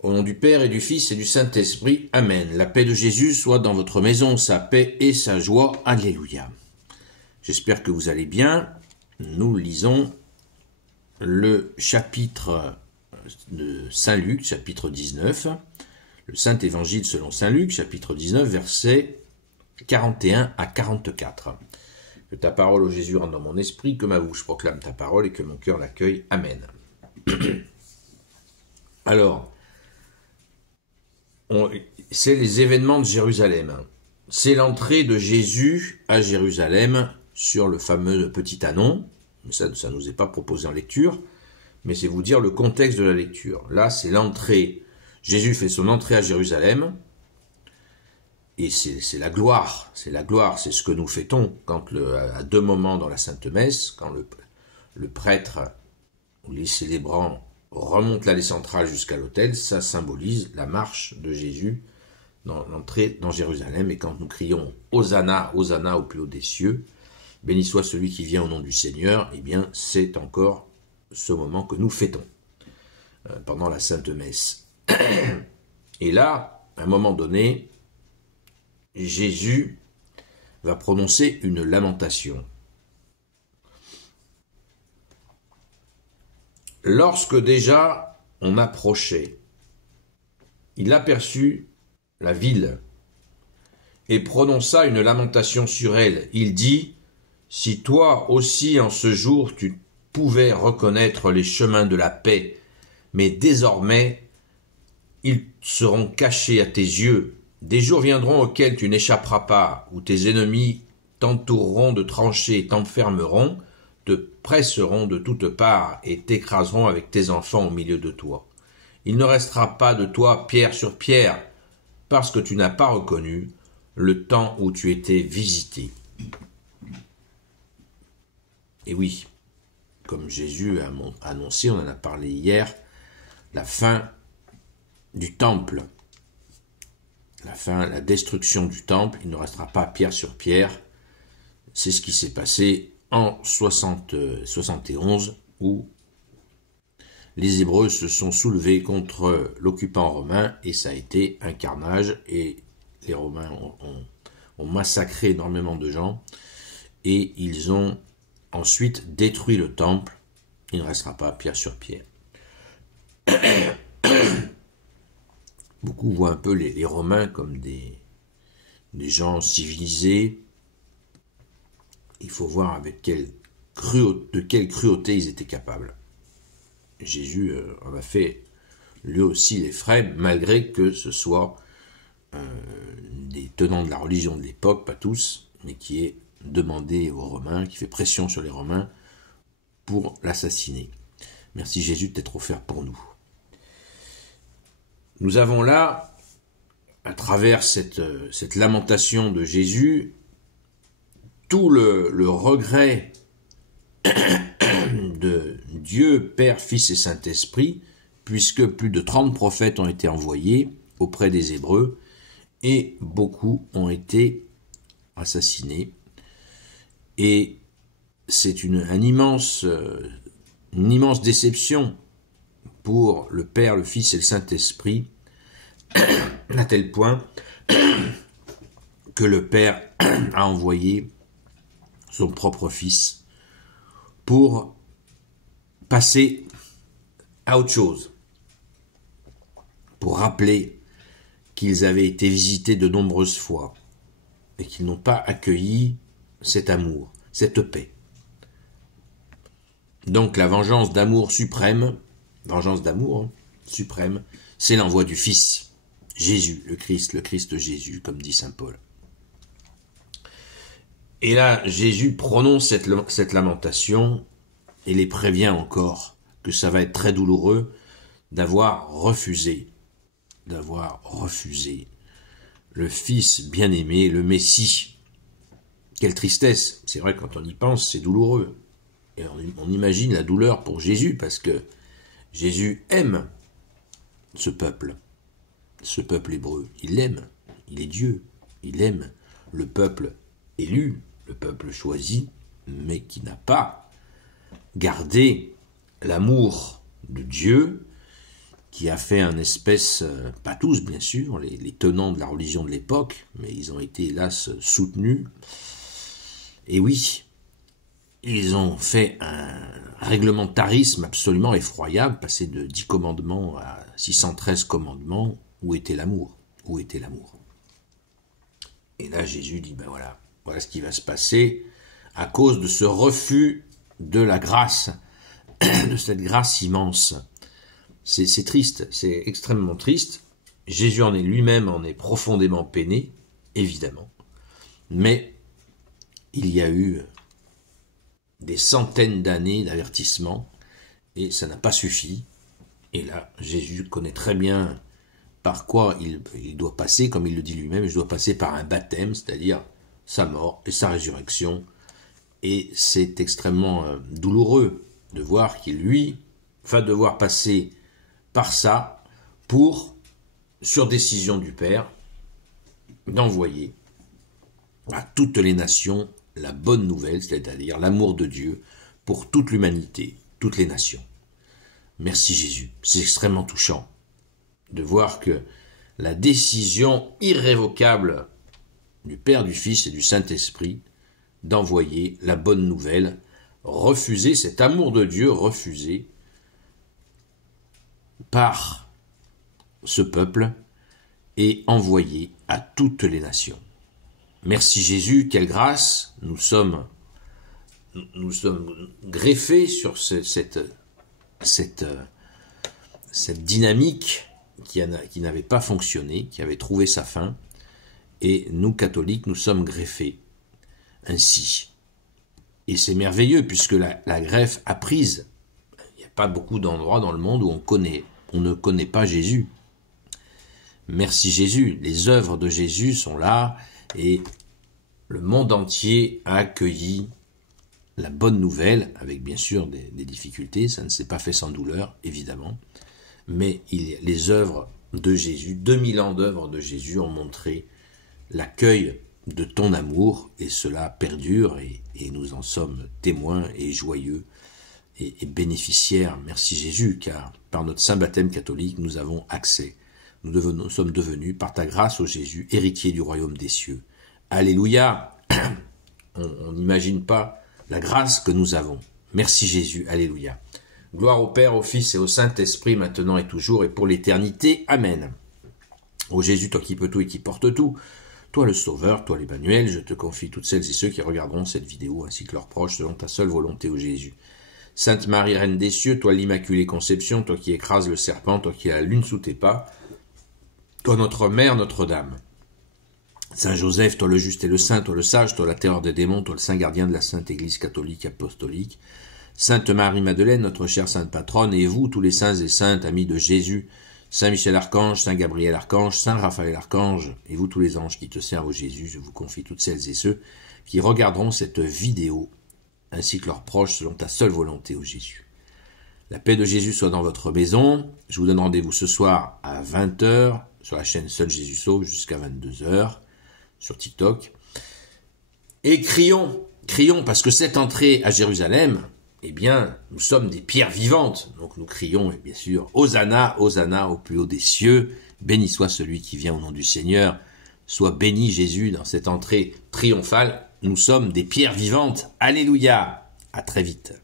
Au nom du Père et du Fils et du Saint-Esprit. Amen. La paix de Jésus soit dans votre maison, sa paix et sa joie. Alléluia. J'espère que vous allez bien. Nous lisons le chapitre de Saint Luc, chapitre 19, le Saint Évangile selon Saint Luc, chapitre 19, versets 41 à 44. Que ta parole, ô Jésus, rentre dans mon esprit, que ma bouche proclame ta parole et que mon cœur l'accueille. Amen. Alors, c'est les événements de Jérusalem. C'est l'entrée de Jésus à Jérusalem sur le fameux petit anon. Ça ne nous est pas proposé en lecture, mais c'est vous dire le contexte de la lecture. Là, c'est l'entrée. Jésus fait son entrée à Jérusalem, et c'est la gloire. C'est la gloire, c'est ce que nous fêtons quand à deux moments dans la Sainte Messe, quand le prêtre ou les célébrants remontent l'allée centrale jusqu'à l'autel, ça symbolise la marche de Jésus dans l'entrée dans Jérusalem. Et quand nous crions « Hosanna, Hosanna au plus haut des cieux », béni soit celui qui vient au nom du Seigneur, eh bien c'est encore ce moment que nous fêtons pendant la Sainte Messe. Et là, à un moment donné, Jésus va prononcer une lamentation. Lorsque déjà on approchait, il aperçut la ville et prononça une lamentation sur elle. Il dit : si toi aussi en ce jour tu pouvais reconnaître les chemins de la paix, mais désormais ils seront cachés à tes yeux. Des jours viendront auxquels tu n'échapperas pas, où tes ennemis t'entoureront de tranchées, t'enfermeront, te presseront de toutes parts et t'écraseront avec tes enfants au milieu de toi. Il ne restera pas de toi pierre sur pierre, parce que tu n'as pas reconnu le temps où tu étais visité. Et oui, comme Jésus a annoncé, on en a parlé hier, la fin du temple, la destruction du temple, il ne restera pas pierre sur pierre. C'est ce qui s'est passé en 71, où les Hébreux se sont soulevés contre l'occupant romain, et ça a été un carnage, et les Romains ont massacré énormément de gens, et ils ont ensuite détruit le temple. Il ne restera pas pierre sur pierre. Beaucoup voient un peu les Romains comme des gens civilisés. Il faut voir avec de quelle cruauté ils étaient capables. Jésus en a fait lui aussi les frais, malgré que ce soit des tenants de la religion de l'époque, pas tous, mais qui est demandé aux Romains, qui fait pression sur les Romains pour l'assassiner. Merci Jésus d'être offert pour nous. Nous avons là, à travers cette lamentation de Jésus, tout le regret de Dieu, Père, Fils et Saint-Esprit, puisque plus de 30 prophètes ont été envoyés auprès des Hébreux, et beaucoup ont été assassinés. Et c'est une immense déception pour le Père, le Fils et le Saint-Esprit, à tel point que le Père a envoyé son propre Fils pour passer à autre chose, pour rappeler qu'ils avaient été visités de nombreuses fois et qu'ils n'ont pas accueilli cet amour, cette paix. Donc la vengeance d'amour suprême, c'est l'envoi du Fils, Jésus, le Christ Jésus, comme dit saint Paul. Et là, Jésus prononce cette lamentation et les prévient encore que ça va être très douloureux d'avoir refusé le Fils bien-aimé, le Messie. Quelle tristesse! C'est vrai, quand on y pense, c'est douloureux. Et on imagine la douleur pour Jésus, parce que Jésus aime ce peuple hébreu. Il l'aime, il est Dieu. Il aime le peuple élu, le peuple choisi, mais qui n'a pas gardé l'amour de Dieu, qui a fait un espèce, pas tous bien sûr, les tenants de la religion de l'époque, mais ils ont été hélas soutenus. Et oui, ils ont fait un réglementarisme absolument effroyable, passé de 10 commandements à 613 commandements. Où était l'amour? Où était l'amour? Et là Jésus dit, ben voilà, voilà ce qui va se passer à cause de ce refus de la grâce, de cette grâce immense. C'est triste, c'est extrêmement triste. Jésus lui-même en est profondément peiné, évidemment. Mais il y a eu des centaines d'années d'avertissement et ça n'a pas suffi. Et là, Jésus connaît très bien par quoi il doit passer, comme il le dit lui-même, il doit passer par un baptême, c'est-à-dire sa mort et sa résurrection. Et c'est extrêmement douloureux de voir qu'il, lui, va devoir passer par ça pour, sur décision du Père, d'envoyer à toutes les nations la bonne nouvelle, c'est-à-dire l'amour de Dieu pour toute l'humanité, toutes les nations. Merci Jésus. C'est extrêmement touchant de voir que la décision irrévocable du Père, du Fils et du Saint-Esprit d'envoyer la bonne nouvelle, refuser cet amour de Dieu, refusé par ce peuple et envoyé à toutes les nations. Merci Jésus, quelle grâce, nous sommes greffés sur cette dynamique qui n'avait pas fonctionné, qui avait trouvé sa fin, et nous catholiques, nous sommes greffés ainsi. Et c'est merveilleux puisque la greffe a prise. Il n'y a pas beaucoup d'endroits dans le monde où on ne connaît pas Jésus. Merci Jésus, les œuvres de Jésus sont là et le monde entier a accueilli la bonne nouvelle, avec bien sûr des difficultés, ça ne s'est pas fait sans douleur, évidemment, mais les œuvres de Jésus, 2000 ans d'œuvres de Jésus ont montré l'accueil de ton amour, et cela perdure, et nous en sommes témoins et joyeux et bénéficiaires. Merci Jésus, car par notre saint baptême catholique, nous avons accès. Nous sommes devenus, par ta grâce, ô Jésus, héritiers du royaume des cieux. Alléluia. On n'imagine pas la grâce que nous avons. Merci Jésus. Alléluia. Gloire au Père, au Fils et au Saint-Esprit, maintenant et toujours, et pour l'éternité. Amen. Ô Jésus, toi qui peux tout et qui porte tout, toi le Sauveur, toi l'Emmanuel, je te confie toutes celles et ceux qui regarderont cette vidéo, ainsi que leurs proches, selon ta seule volonté, ô Jésus. Sainte Marie, Reine des cieux, toi l'Immaculée Conception, toi qui écrases le serpent, toi qui as la lune sous tes pas, toi notre Mère, Notre-Dame. Saint Joseph, toi le juste et le saint, toi le sage, toi la terreur des démons, toi le saint gardien de la Sainte Église catholique apostolique. Sainte Marie-Madeleine, notre chère sainte patronne, et vous, tous les saints et saintes, amis de Jésus, Saint Michel Archange, Saint Gabriel Archange, Saint Raphaël Archange, et vous tous les anges qui te servent au Jésus, je vous confie toutes celles et ceux qui regarderont cette vidéo, ainsi que leurs proches, selon ta seule volonté, ô Jésus. La paix de Jésus soit dans votre maison. Je vous donne rendez-vous ce soir à 20h sur la chaîne Seul Jésus Sauve jusqu'à 22h sur TikTok. Et crions parce que cette entrée à Jérusalem, eh bien, nous sommes des pierres vivantes. Donc nous crions, et bien sûr, Hosanna, Hosanna au plus haut des cieux. Béni soit celui qui vient au nom du Seigneur. Sois béni Jésus dans cette entrée triomphale. Nous sommes des pierres vivantes. Alléluia. À très vite.